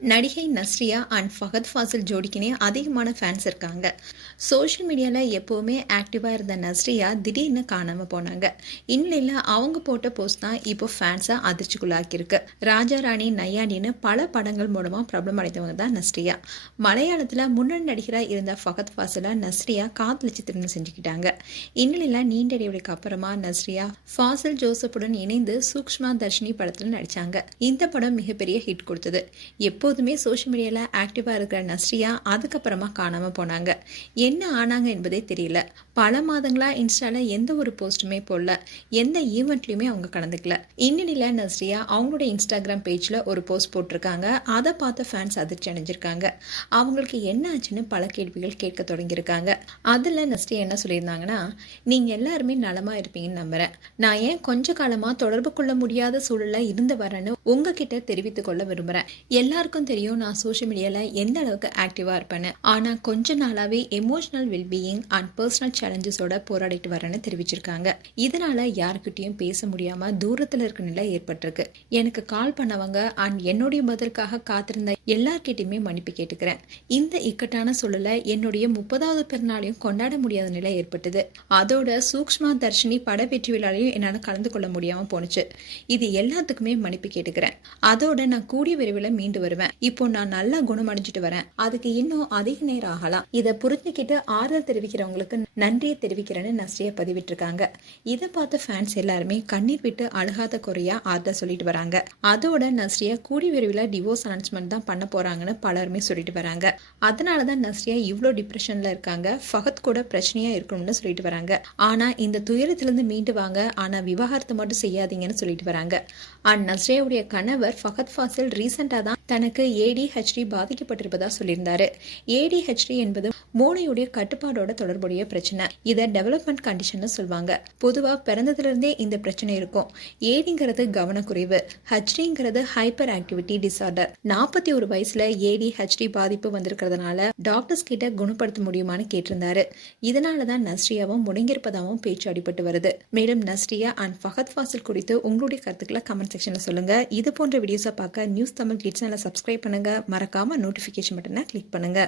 நடிகை நஸ்ரியா அண்ட் ஃபஹத் ஃபாசில் ஜோடிக்குனே அதிகமான ஃபேன்ஸ் இருக்காங்க. சோஷியல் மீடியாவில் எப்போவுமே ஆக்டிவாக இருந்த நஸ்ரியா திடீர்னு காணாமல் போனாங்க. இந்நிலையில் அவங்க போட்ட போஸ்ட் தான் இப்போ ஃபேன்ஸை அதிர்ச்சிக்குள்ளாக்கியிருக்கு. ராஜா ராணி, நையாண்டின்னு பல படங்கள் மூலமாக பிரபலம் அடைந்தவங்க தான் நஸ்ரியா. மலையாளத்தில் முன்னணி நடிகராக இருந்த ஃபஹத் ஃபாசிலை நஸ்ரியா காதலிச்சு திருமணம் செஞ்சுக்கிட்டாங்க. இந்நிலையில் நீண்ட இடைவெளிக்கு அப்புறமா நஸ்ரியா ஃபாசில் ஜோசப்புடன் இணைந்து சூக்ஷ்மா தர்ஷினி படத்தில் நடிச்சாங்க. இந்த படம் மிகப்பெரிய ஹிட் கொடுத்தது. எப்போதுமே சோஷியல் மீடியாவில் ஆக்டிவாக இருக்கிற நஸ்ரியா அதுக்கப்புறமா காணாமல் போனாங்க. என்ன ஆனாங்க என்பதே தெரியல. பல மாதங்களா இன்ஸ்டால எந்த ஒரு போஸ்ட்டுமே போடல, எந்த ஈவெண்ட்லையுமே அவங்க கலந்துக்கல. இந்நிலையில் நஸ்ரியா அவங்களோட இன்ஸ்டாகிராம் பேஜில் ஒரு போஸ்ட் போட்டிருக்காங்க. அதை பார்த்த ஃபேன்ஸ் அதிர்ச்சி அடைஞ்சிருக்காங்க. அவங்களுக்கு என்ன ஆச்சுன்னு பல கேள்விகள் கேட்க தொடங்கியிருக்காங்க. அதில் நஸ்ரியா என்ன சொல்லியிருந்தாங்கன்னா, நீங்கள் எல்லாருமே நலமாக இருப்பீங்கன்னு நம்புகிறேன். நான் ஏன் கொஞ்ச காலமாக தொடர்பு கொள்ள முடியாத சூழலில் இருந்து வரேன்னு உங்ககிட்ட தெரிவித்துக் கொள்ள விரும்புகிறேன். எல்லாருக்கும் தெரியும் நான் சோஷியல் மீடியாவில் எந்த அளவுக்கு ஆக்டிவாக இருப்பேன்னு. ஆனால் கொஞ்ச நாளாகவே எமோஷனல் வெல்பீயிங் அண்ட் பர்சனல் சேலஞ்சஸோட போராடிட்டு வரேன்னு தெரிவிச்சிருக்காங்க. இதனால யாருக்கிட்டையும் பேச முடியாமல் தூரத்தில் இருக்க நிலை ஏற்பட்டிருக்கு. எனக்கு கால் பண்ணவங்க அண்ட் என்னுடைய பதிலுக்காக காத்திருந்த எல்லார்கிட்டையுமே மன்னிப்பு கேட்டுக்கிறேன். இந்த இக்கட்டான சூழலை என்னுடைய 30வது பிறநாளையும் கொண்டாட முடியாத நிலை ஏற்பட்டது. அதோட சூக்ஷ்மா தர்ஷினி பட வெற்றி விழாலையும் என்னால் கலந்து கொள்ள முடியாமல் போனுச்சு. இது எல்லாத்துக்குமே மன்னிப்பு கேட்டுக்கிறேன். அதோட நான் கூடிய விரைவில் மீண்டு வருவேன். இப்போ நான் நல்லா குணமடைஞ்சிட்டு வரேன். அதுக்கு இன்னும் அதிக நேரம் ஆகலாம். இதை புரிஞ்சுக்கிட்டு ஆறுதல் தெரிவிக்கிறவங்களுக்கு நன்றியை தெரிவிக்கிறேன்னு நஸ்ரியா பதிவிட்டிருக்காங்க. இதை பார்த்த ஃபேன்ஸ் எல்லாருமே கண்ணீர் விட்டு அழுகாத குறையா ஆறுதல் சொல்லிட்டு வராங்க. அதோட நஸ்ரியா கூடிய விரைவில் டிவோர்ஸ் அனௌன்ஸ்மெண்ட் தான் பண்ண போறாங்கன்னு பலருமே சொல்லிட்டு வராங்க. அதனாலதான் நஸ்ரியா இவ்வளோ டிப்ரெஷன்ல இருக்காங்க. ஃபஹத் கூட பிரச்சனையா இருக்கணும்னு சொல்லிட்டு வராங்க. ஆனா இந்த துயரத்திலிருந்து மீண்டு வாங்க, ஆனா விவாகரத்தை மட்டும் செய்யாதீங்கன்னு சொல்லிட்டு வராங்க. அண்ட் நஸ்ரியாவுடைய கணவர் ஃபஹத் ஃபாசில் ரீசெண்டா தான் தனக்கு ADHD பாதிக்கப்பட்டிருப்பதா சொல்லியிருந்தாரு. ADHD என்பது மூளையுடைய கட்டுப்பாடோட தொடர்புடைய பிரச்சனை. இதை டெவலப்மெண்ட் கண்டிஷன் சொல்லுவாங்க. பொதுவா பிறந்ததுல இந்த பிரச்சனை இருக்கும். ஏடிங்கிறது கவனக்குறைவு, ஹெச்டிங்கிறது ஹைப்பர் ஆக்டிவிட்டி டிசார்டர். 41 வயசுல ADHD பாதிப்பு வந்திருக்கிறதுனால டாக்டர்ஸ் கிட்ட குணப்படுத்த முடியுமான்னு கேட்டிருந்தாரு. இதனாலதான் நஸ்ரியாவும் முடங்கியிருப்பதாகவும் பேச்சு அடிபட்டு வருது. மேலும் நஸ்ரியா அண்ட் ஃபஹத் ஃபாசில் குறித்து உங்களுடைய கருத்துக்களை கமெண்ட் செக்ஷன்ல சொல்லுங்க. இது போன்ற வீடியோஸை பார்க்க நியூஸ் தமிழ் கிட்ஸ் சேனலை சப்ஸ்கிரைப் பண்ணுங்க. மறக்காம நோட்டிபிகேஷன் பட்டனை கிளிக் பண்ணுங்க.